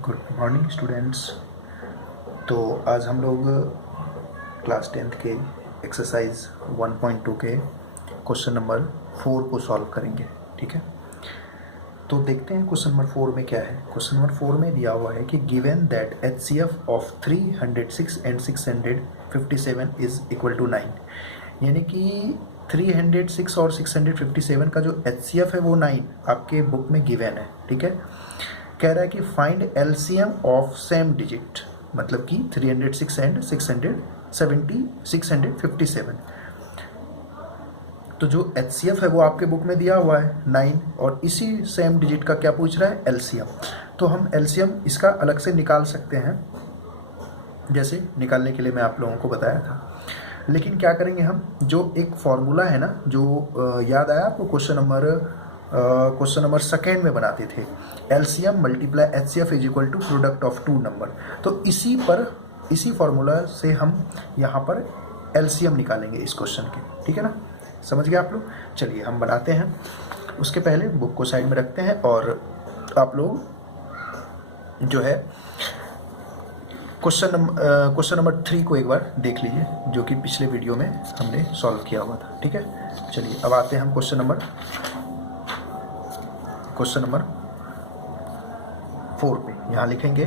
Good morning students. तो आज हम लोग क्लास 10th के एक्सरसाइज 1.2 के क्वेश्चन नंबर 4 को सॉल्व करेंगे। ठीक है, तो देखते हैं क्वेश्चन नंबर 4 में क्या है। क्वेश्चन नंबर 4 में दिया हुआ है कि given that HCF of 306 and 657 is equal to 9, यानी कि 306 और 657 का जो HCF है वो 9 आपके बुक में गिवन है। ठीक है, कह रहा है कि find LCM of same digit, मतलब कि 306 एंड 657। तो जो HCF है वो आपके बुक में दिया हुआ है 9, और इसी सेम डिजिट का क्या पूछ रहा है, LCM। तो हम LCM इसका अलग से निकाल सकते हैं, जैसे निकालने के लिए मैं आप लोगों को बताया था। लेकिन क्या करेंगे हम, जो एक फॉर्मूला है ना, जो याद आया आपको क्वेश्चन नंबर सेकेंड में बनाते थे, LCM multiply HCF is equal to product of two number. तो इसी फॉर्मूला से हम यहाँ पर LCM निकालेंगे इस क्वेश्चन के। ठीक है ना, समझ गए आप लोग। चलिए हम बनाते हैं। उसके पहले बुक को साइड में रखते हैं और आप लोग जो है क्वेश्चन नंबर 3 को एक बार देख लीजिए, जो कि पिछले वीडियो में हमने सॉल्व किया हुआ था। ठीक है, चलिए अब आते हैं हम क्वेश्चन नंबर 4 पे। यहाँ लिखेंगे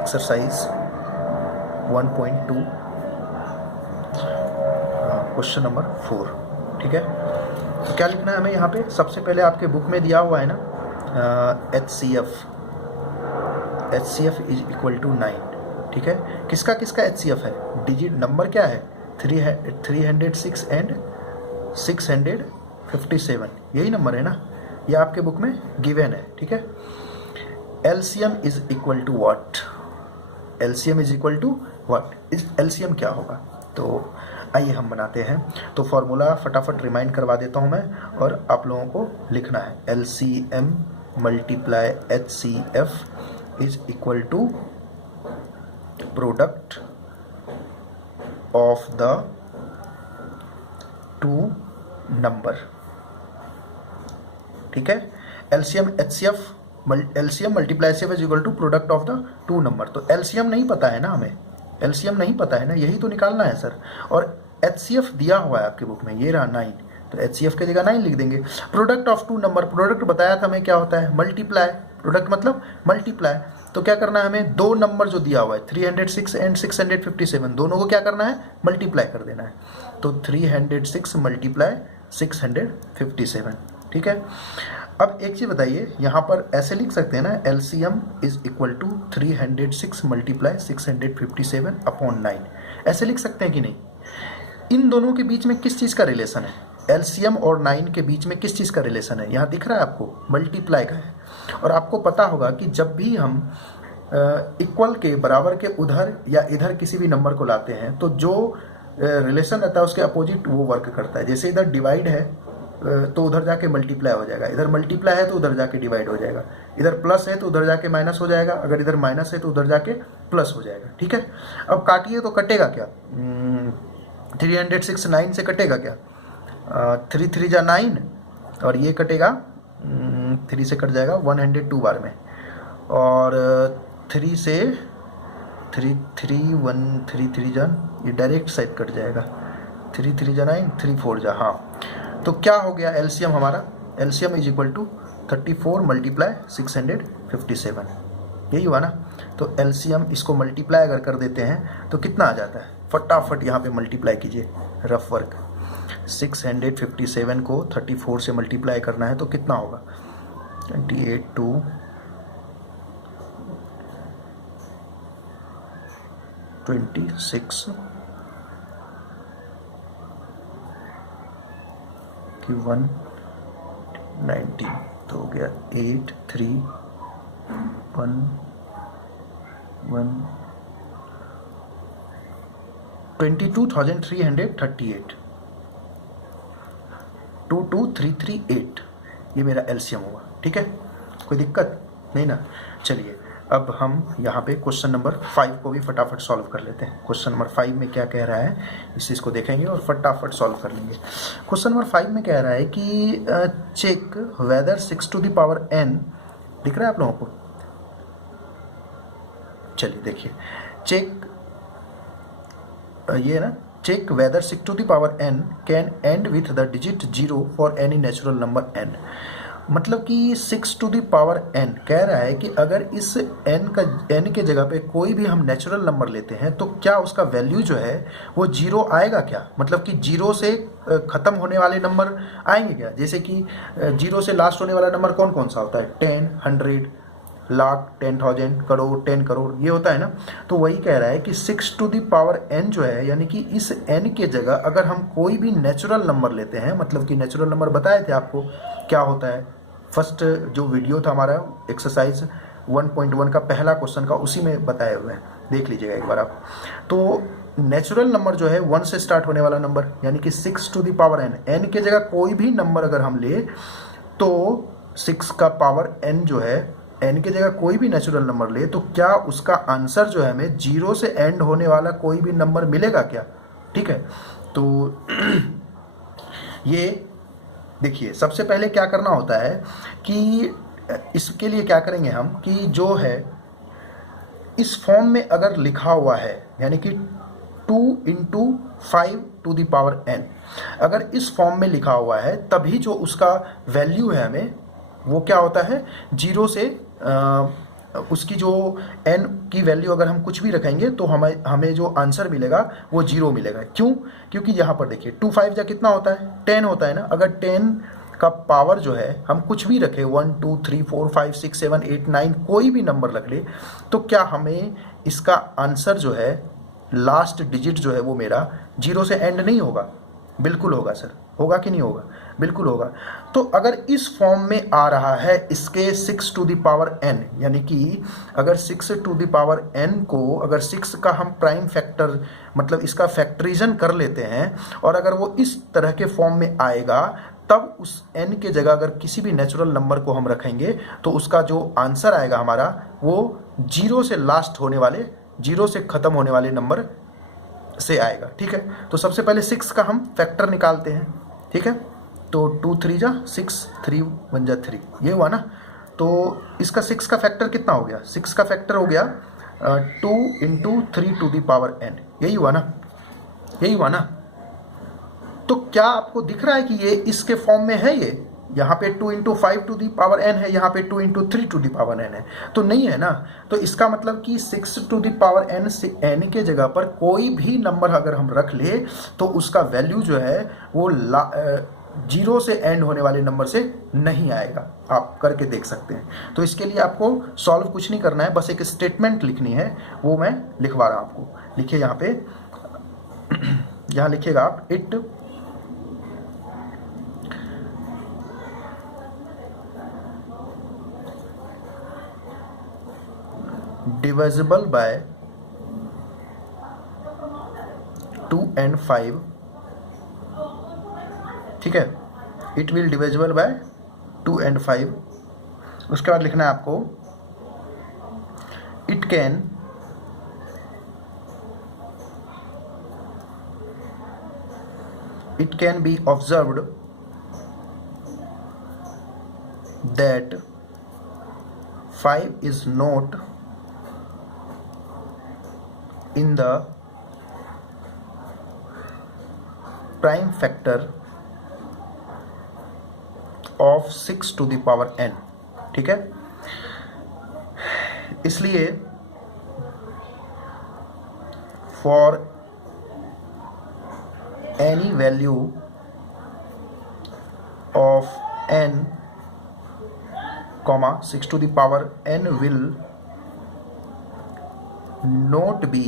एक्सरसाइज 1.2 क्वेश्चन नंबर 4। ठीक है, तो क्या लिखना है हमें यहाँ पे। सबसे पहले आपके बुक में दिया हुआ है ना HCF इज इक्वल टू 9। ठीक है, किसका HCF है, डिजिट नंबर क्या है, 306 एंड 657, यही नंबर है ना, ये आपके बुक में गिवन है। ठीक है, LCM is equal to what, LCM is equal to what, LCM क्या होगा। तो आइए हम बनाते हैं। तो फॉर्मूला फटाफट रिमाइंड करवा देता हूं मैं, और आप लोगों को लिखना है LCM multiply HCF is equal to product of the two number. ठीक है, LCM multiply HCF is equal to product of the two number. तो LCM नहीं पता है ना हमें, LCM नहीं पता है ना, यही तो निकालना है सर। और HCF दिया हुआ है आपके बुक में, ये रहा 9, तो HCF की जगह 9 लिख देंगे। Product of two number, product बताया था हमें क्या होता है, मल्टीप्लाई। प्रोडक्ट मतलब मल्टीप्लाई। तो क्या करना है हमें, दो नंबर जो दिया हुआ है 306 एंड 657, दोनों को क्या करना है, मल्टीप्लाई कर देना है। तो 306 मल्टीप्लाई 657। ठीक है, अब एक चीज बताइए, यहाँ पर ऐसे लिख सकते हैं ना, LCM is equal to 306 multiply 657 upon 9, ऐसे लिख सकते हैं कि नहीं। इन दोनों के बीच में किस चीज़ का रिलेशन है, LCM और 9 के बीच में किस चीज़ का रिलेशन है, यहाँ दिख रहा है आपको, मल्टीप्लाई का है। और आपको पता होगा कि जब भी हम इक्वल के, बराबर के उधर या इधर किसी भी नंबर को लाते हैं, तो जो रिलेशन रहता है उसके अपोजिट वो वर्क करता है। जैसे इधर डिवाइड है तो उधर जाके मल्टीप्लाई हो जाएगा, इधर मल्टीप्लाई है तो उधर जाके डिवाइड हो जाएगा, इधर प्लस है तो उधर जाके माइनस हो जाएगा, अगर इधर माइनस है तो उधर जाके प्लस हो जाएगा। ठीक है, अब काटिए तो कटेगा क्या, 306 9 से कटेगा क्या, 3 3 जा 9, और ये कटेगा 3 से कट जाएगा 102 बार में, और 3 से 3 3 1 3 3 जा, ये डायरेक्ट साइड कट जाएगा, 3 3 जा 9 3 4 जा, हाँ। तो क्या हो गया LCM हमारा, LCM is equal to 34 multiply 657, यही हुआ ना। तो LCM इसको मल्टीप्लाई अगर कर देते हैं तो कितना आ जाता है, फटाफट यहाँ पे मल्टीप्लाई कीजिए, रफ वर्क। 657 को 34 से मल्टीप्लाई करना है तो कितना होगा, 28 2 26 कि 190, तो हो गया 8 3 1 1 22,338, 22338, ये मेरा LCM होगा। ठीक है, कोई दिक्कत नहीं ना। चलिए अब हम यहाँ पे क्वेश्चन नंबर 5 को भी फटाफट सॉल्व कर लेते हैं। क्वेश्चन नंबर 5 में क्या कह रहा है इस चीज़ को देखेंगे और फटाफट सॉल्व कर लेंगे। क्वेश्चन नंबर 5 में कह रहा है कि check whether 6 to the power n, दिख रहा है आप लोगों को? चलिए देखिए, चेक ये ना, check whether 6 to the power n can end with the digit 0 for any natural number n। मतलब कि 6 टू द पावर n कह रहा है कि अगर इस n के जगह पे कोई भी हम नेचुरल नंबर लेते हैं तो क्या उसका वैल्यू जो है वो 0 आएगा क्या? मतलब कि 0 से ख़त्म होने वाले नंबर आएंगे क्या? जैसे कि 0 से लास्ट होने वाला नंबर कौन कौन सा होता है? 10, 100, लाख, 10,000, करोड़, 10 करोड़, ये होता है ना। तो वही कह रहा है कि 6 टू द पावर n जो है, यानी कि इस n के जगह अगर हम कोई भी नेचुरल नंबर लेते हैं, मतलब कि नेचुरल नंबर बताए थे आपको क्या होता है, फर्स्ट जो वीडियो था हमारा एक्सरसाइज 1.1 का पहला क्वेश्चन का, उसी में बताए हुए हैं, देख लीजिएगा एक बार आप। तो नेचुरल नंबर जो है 1 से स्टार्ट होने वाला नंबर, यानी कि 6 टू द पावर n के जगह कोई भी नंबर अगर हम ले तो 6 का पावर n जो है, n के जगह कोई भी नेचुरल नंबर ले तो क्या उसका आंसर जो है हमें 0 से एंड होने वाला कोई भी नंबर मिलेगा क्या? ठीक है, तो ये देखिए, सबसे पहले क्या करना होता है कि इसके लिए क्या करेंगे हम कि जो है इस फॉर्म में अगर लिखा हुआ है, यानी कि 2 × 5 टू द पावर n, अगर इस फॉर्म में लिखा हुआ है तभी जो उसका वैल्यू है हमें वो क्या होता है 0 से उसकी जो n की वैल्यू अगर हम कुछ भी रखेंगे तो हमें जो आंसर मिलेगा वो 0 मिलेगा। क्यों? क्योंकि यहाँ पर देखिए 2 5 जा कितना होता है? 10 होता है ना। अगर 10 का पावर जो है हम कुछ भी रखें 1 2 3 4 5 6 7 8 9 कोई भी नंबर रख ले तो क्या हमें इसका आंसर जो है लास्ट डिजिट जो है वो मेरा 0 से एंड नहीं होगा? बिल्कुल होगा सर। होगा कि नहीं होगा? बिल्कुल होगा। तो अगर इस फॉर्म में आ रहा है इसके 6 टू द पावर n, यानी कि अगर 6 टू द पावर n को अगर 6 का हम प्राइम फैक्टर मतलब इसका फैक्टराइजन कर लेते हैं और अगर वो इस तरह के फॉर्म में आएगा तब उस n के जगह अगर किसी भी नेचुरल नंबर को हम रखेंगे तो उसका जो आंसर आएगा हमारा वो 0 से लास्ट होने वाले, 0 से ख़त्म होने वाले नंबर से आएगा। ठीक है, तो सबसे पहले 6 का हम फैक्टर निकालते हैं। ठीक है, तो 2 3 जा 6, 3 1 जा 3, ये हुआ ना। तो इसका 6 का फैक्टर कितना हो गया? 6 का फैक्टर हो गया 2 × 3 टू द पावर n, यही हुआ ना, यही हुआ ना। तो क्या आपको दिख रहा है कि ये इसके फॉर्म में है? ये यहाँ पे 2 × 5 टू दी पावर n है, यहाँ पे 2 × 3 टू दी पावर n है, तो नहीं है ना। तो इसका मतलब कि 6 टू दी पावर n से n के जगह पर कोई भी नंबर अगर हम रख ले तो उसका वैल्यू जो है वो 0 से एंड होने वाले नंबर से नहीं आएगा। आप करके देख सकते हैं। तो इसके लिए आपको सॉल्व कुछ नहीं करना है, बस एक स्टेटमेंट लिखनी है, वो मैं लिखवा रहा हूँ आपको। लिखिए यहाँ पे, यहाँ लिखिएगा आप, इट divisible by 2 and 5। ठीक है, it will divisible by 2 and 5। उसके बाद लिखना है आपको it can be observed that 5 is not in the prime factor of 6 to the power n। ठीक है, इसलिए for any value of n, 6 to the power n will not be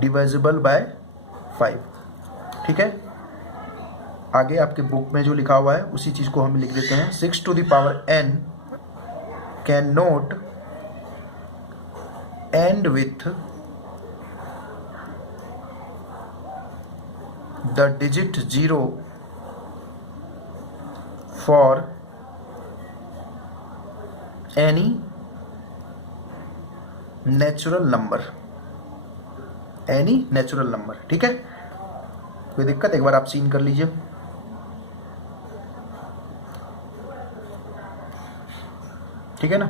divisible by 5। ठीक है, आगे आपके बुक में जो लिखा हुआ है उसी चीज को हम लिख देते हैं। 6 to the power n can not end with the digit 0 for any natural number, any natural number, ठीक है। कोई दिक्कत, एक बार आप सीन कर लीजिए। ठीक है ना,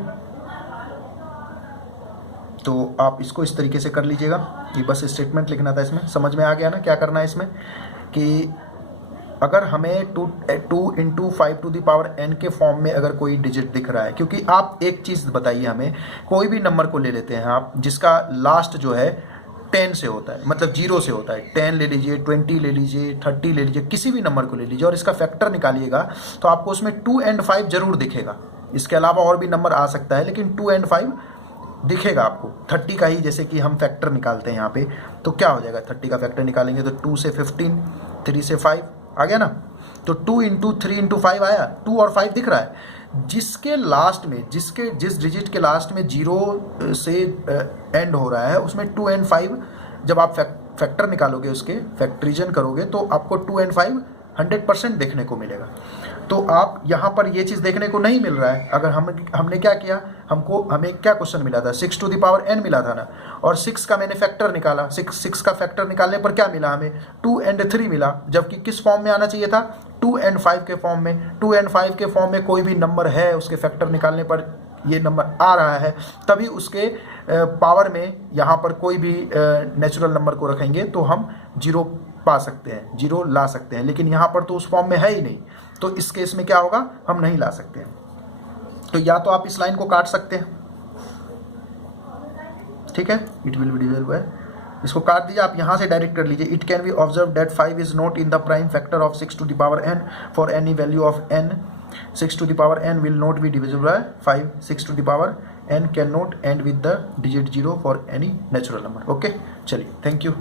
तो आप इसको इस तरीके से कर लीजिएगा। ये बस स्टेटमेंट लिखना था इसमें, समझ में आ गया ना क्या करना है इसमें, कि अगर हमें 2 into 5 to the power n के फॉर्म में अगर कोई डिजिट दिख रहा है, क्योंकि आप एक चीज़ बताइए हमें, कोई भी नंबर को ले लेते हैं आप जिसका लास्ट जो है 10 से होता है, मतलब 0 से होता है, 10 ले लीजिए, 20 ले लीजिए, 30 ले लीजिए, किसी भी नंबर को ले लीजिए और इसका फैक्टर निकालिएगा तो आपको उसमें 2 and 5 जरूर दिखेगा। इसके अलावा और भी नंबर आ सकता है, लेकिन 2 and 5 दिखेगा आपको। 30 का ही जैसे कि हम फैक्टर निकालते हैं यहाँ पे, तो क्या हो जाएगा, 30 का फैक्टर निकालेंगे तो 2 से 15, 3 से 5 आ गया ना, तो 2 इंटू 3 इंटू 5 आया, 2 और 5 दिख रहा है। जिसके लास्ट में, जिस डिजिट के लास्ट में 0 से एंड हो रहा है उसमें 2 and 5 जब आप फैक्टर निकालोगे, उसके फैक्टरीजन करोगे तो आपको 2 and 5 100% देखने को मिलेगा। तो आप यहाँ पर ये चीज़ देखने को नहीं मिल रहा है। अगर हमने क्या किया, हमें क्या क्वेश्चन मिला था, 6 टू द पावर n मिला था ना, और 6 का मैंने फैक्टर निकाला, 6 का फैक्टर निकालने पर क्या मिला हमें, 2 and 3 मिला, जबकि किस फॉर्म में आना चाहिए था, 2 and 5 के फॉर्म में। 2 and 5 के फॉर्म में कोई भी नंबर है, उसके फैक्टर निकालने पर ये नंबर आ रहा है, तभी उसके पावर में यहाँ पर कोई भी नेचुरल नंबर को रखेंगे तो हम 0 पा सकते हैं, 0 ला सकते हैं, लेकिन यहाँ पर तो उस फॉर्म में है ही नहीं, तो इस केस में क्या होगा, हम नहीं ला सकते हैं। तो या तो आप इस लाइन को काट सकते हैं, ठीक है, it will be divisible by, इसको काट दीजिए, आप यहाँ से डायरेक्ट कर लीजिए। It can be observe that 5 is not in the prime factor of 6 to the power n for any value of n। 6 to the power n will not be divisible by 5। 6 to the power n can not end with the digit 0 for any natural number. Okay, चलिए, thank you.